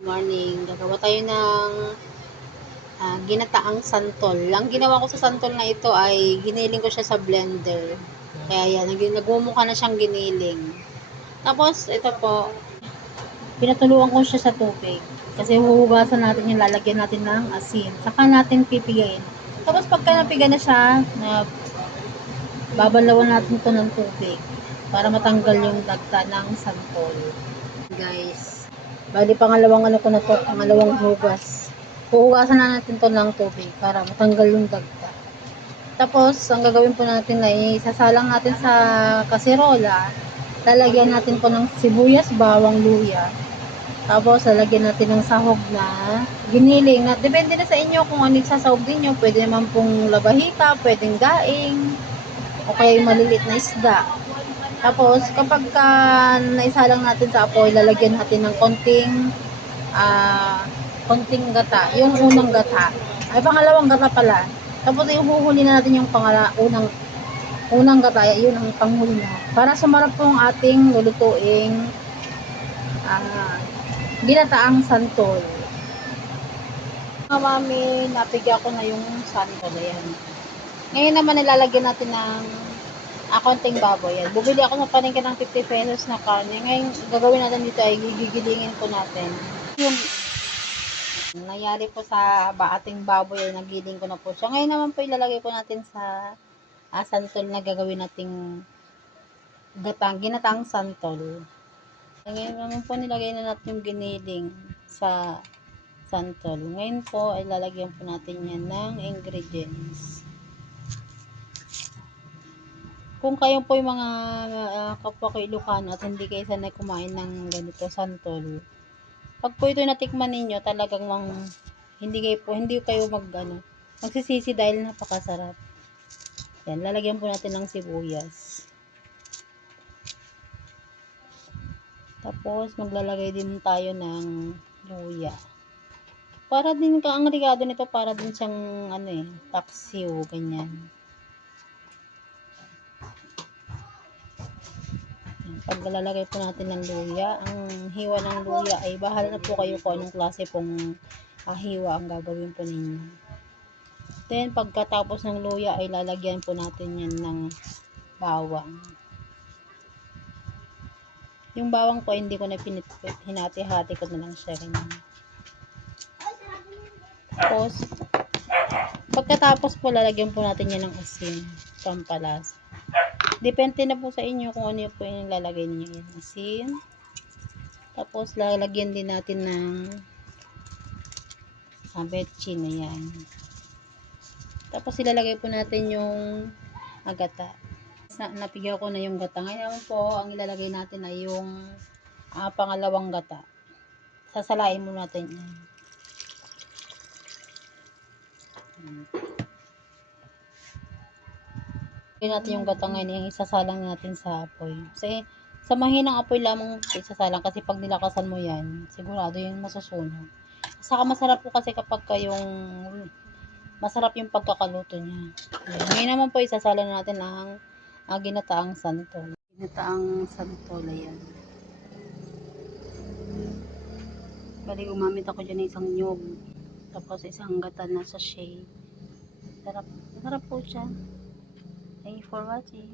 Morning, gagawa tayo ng ginataang santol. Ang ginawa ko sa santol na ito ay giniling ko siya sa blender. Kaya yan, nagmumukha na siyang giniling. Tapos, ito po, pinatuluan ko siya sa tubig. Kasi huhugasan natin yung lalagyan natin ng asin. Saka natin pipigain. Tapos pagka napiga na siya, babalawan natin ito ng tubig para matanggal yung dagta ng santol. Guys, bali pangalawang ano ko na to, pangalawang hugas. Huhugasan na natin to ng tubig para matanggal yung dagta. Tapos, ang gagawin po natin ay sasalang natin sa kaserola. Lalagyan natin po ng sibuyas, bawang, luya. Tapos, lalagyan natin ng sahog na giniling. Depende na sa inyo kung ano yung sasahog ninyo. Pwede naman pong labahita, pwedeng daing, o kaya yung maliliit na isda. Tapos, kapag naisalang natin sa apoy, lalagyan natin ng konting gata. Yung unang gata. Ay, pangalawang gata pala. Tapos, yung huhuli na natin yung unang gata. Yun ang panghuli na. Para sumarap po ang ating lulutuing ginataang santol. Mga mami, napigya ko na yung santol. Ayan. Ngayon naman, nilalagyan natin ng konting baboy. Yan. Bumili ako sa palengke ng 50 pesos na karne. Ngayon, gagawin natin dito ay gigilingin po natin. Yung nangyari po sa ating baboy ay nagiling ko na po siya. Ngayon naman po ilalagay po natin sa santol na gagawin nating ginataang santol. Ngayon naman po nilagay na natin yung giniling sa santol. Ngayon po ay lalagyan po natin yan ng ingredients. Kung kayo po yung mga kapwa ko Ilocano at hindi kayo sanay kumain ng ganito santol, pag po ito natikman ninyo, talagang hindi kayo magsisisi dahil napakasarap. Yan, lalagyan po natin ng sibuyas. Tapos maglalagay din tayo ng luya. Para din ang rigado nito, para din siyang paksiw, ganyan. Pag lalagay po natin ng luya, ang hiwa ng luya ay bahala na po kayo kung anong klase pong hiwa ang gagawin po ninyo. Then, pagkatapos ng luya ay lalagyan po natin yan ng bawang. Yung bawang po hindi ko na hinati-hati ko na lang siya ganyan. Tapos, pagkatapos po lalagyan po natin yan ng asin, pampalasa. Depende na po sa inyo kung ano po yung lalagay niyo yan. Asin. Tapos, lalagyan din natin ng betchin na yan. Tapos, ilalagay po natin yung gata. Napigyan ko na yung gata. Ngayon po, ang ilalagay natin ay yung pangalawang gata. Sasalain mo natin yan. Ilagay natin yung gata ngayon, yung isasalang natin sa apoy. Kasi, sa mahinang apoy lamang isasalang kasi pag nilakasan mo yan, sigurado yung masusunog. Saka masarap po kasi kapag masarap yung pagkakaluto niya. Ngayon naman po isasalang natin ang ginataang santol. Ginataang santol, ayan. Bali, gumamit ako dyan ng isang nyog. Tapos isang gata na sachet. Sarap po siya. Thank you for watching.